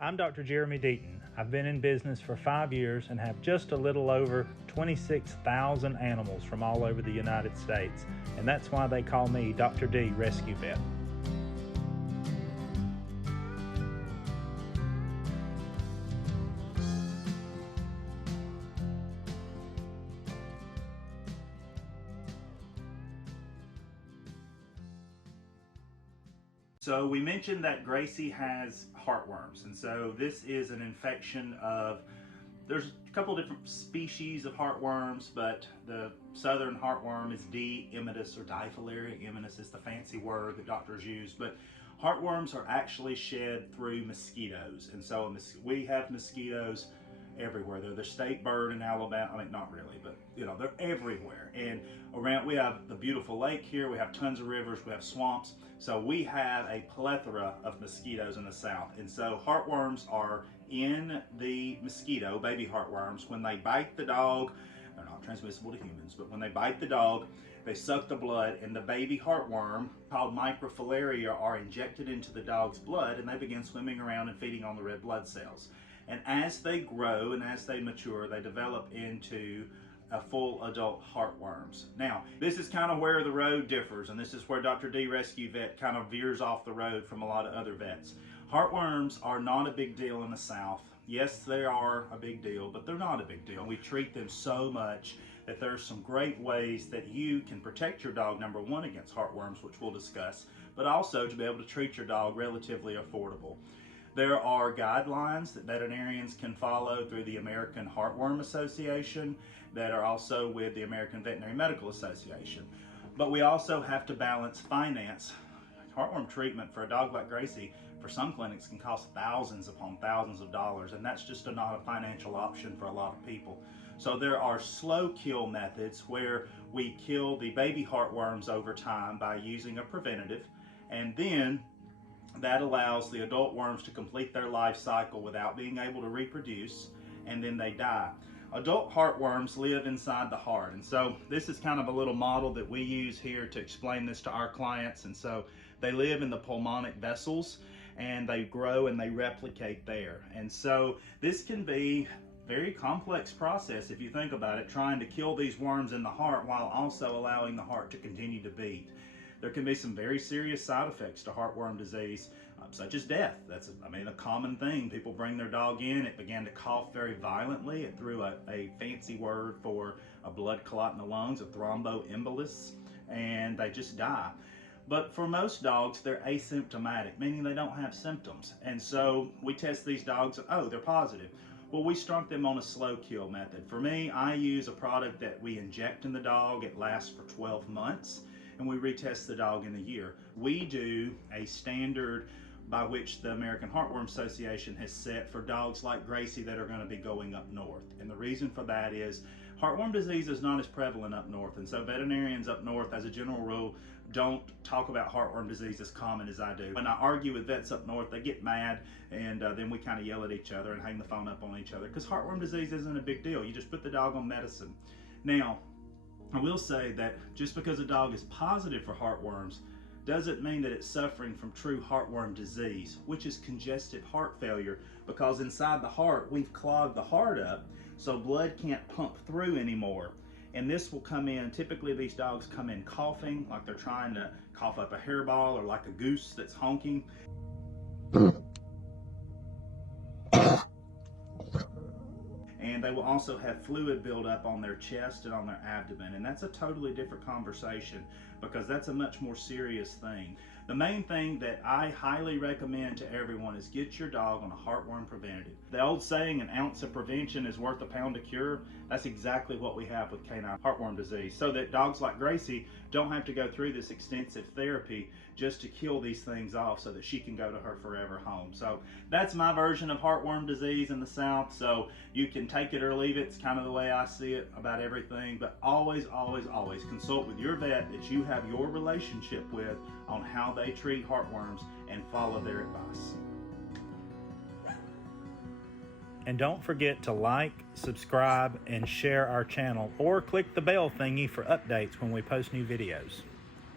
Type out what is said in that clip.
I'm Dr. Jeremy Deaton. I've been in business for 5 years and have just a little over 26,000 animals from all over the United States, and that's why they call me Dr. D Rescue Vet. So we mentioned that Gracie has heartworms, and so this is an infection of, there's a couple different species of heartworms, but the southern heartworm is D. immitis or Diphtheria immitis is the fancy word that doctors use, but heartworms are actually shed through mosquitoes, and so we have mosquitoes everywhere. They're the state bird in Alabama. I mean, not really, but you know, they're everywhere. And around, we have the beautiful lake here, we have tons of rivers, we have swamps. So we have a plethora of mosquitoes in the South. And so heartworms are in the mosquito, baby heartworms. When they bite the dog, they're not transmissible to humans, but when they bite the dog, they suck the blood, and the baby heartworm called microfilaria are injected into the dog's blood, and they begin swimming around and feeding on the red blood cells. And as they grow and as they mature, they develop into a full adult heartworms. Now, this is kind of where the road differs, and this is where Dr. D Rescue Vet kind of veers off the road from a lot of other vets. Heartworms are not a big deal in the South. Yes, they are a big deal, but they're not a big deal. We treat them so much that there's some great ways that you can protect your dog, number one, against heartworms, which we'll discuss, but also to be able to treat your dog relatively affordable. There are guidelines that veterinarians can follow through the American Heartworm Association that are also with the American Veterinary Medical Association. But we also have to balance finance. Heartworm treatment for a dog like Gracie, for some clinics, can cost thousands upon thousands of dollars, and that's just not a financial option for a lot of people. So there are slow kill methods where we kill the baby heartworms over time by using a preventative, and then that allows the adult worms to complete their life cycle without being able to reproduce, and then they die. Adult heartworms live inside the heart, and so this is kind of a little model that we use here to explain this to our clients. And so they live in the pulmonic vessels, and they grow and they replicate there. And so this can be a very complex process if you think about it, trying to kill these worms in the heart while also allowing the heart to continue to beat. There can be some very serious side effects to heartworm disease, such as death. That's, a common thing. People bring their dog in, it began to cough very violently. It threw a fancy word for a blood clot in the lungs, a thromboembolus, and they just die. But for most dogs, they're asymptomatic, meaning they don't have symptoms. And so we test these dogs, oh, they're positive. Well, we start them on a slow kill method. For me, I use a product that we inject in the dog. It lasts for 12 months. And we retest the dog in a year. We do a standard by which the American Heartworm Association has set for dogs like Gracie that are going to be going up north. And the reason for that is heartworm disease is not as prevalent up north, and so veterinarians up north, as a general rule, don't talk about heartworm disease as common as I do. When I argue with vets up north, they get mad, and then we kind of yell at each other and hang the phone up on each other, because heartworm disease isn't a big deal. You just put the dog on medicine. Now, I will say that just because a dog is positive for heartworms doesn't mean that it's suffering from true heartworm disease, which is congestive heart failure, because inside the heart, we've clogged the heart up so blood can't pump through anymore. And this will come in, typically these dogs come in coughing, like they're trying to cough up a hairball, or like a goose that's honking. And they will also have fluid buildup on their chest and on their abdomen. And that's a totally different conversation, because that's a much more serious thing. The main thing that I highly recommend to everyone is get your dog on a heartworm preventative. The old saying, an ounce of prevention is worth a pound of cure, that's exactly what we have with canine heartworm disease, so that dogs like Gracie don't have to go through this extensive therapy just to kill these things off so that she can go to her forever home. So that's my version of heartworm disease in the South. So you can take it or leave it. It's kind of the way I see it about everything, but always, always, always consult with your vet that you have your relationship with on how they treat heartworms, and follow their advice. And don't forget to like, subscribe, and share our channel, or click the bell thingy for updates when we post new videos.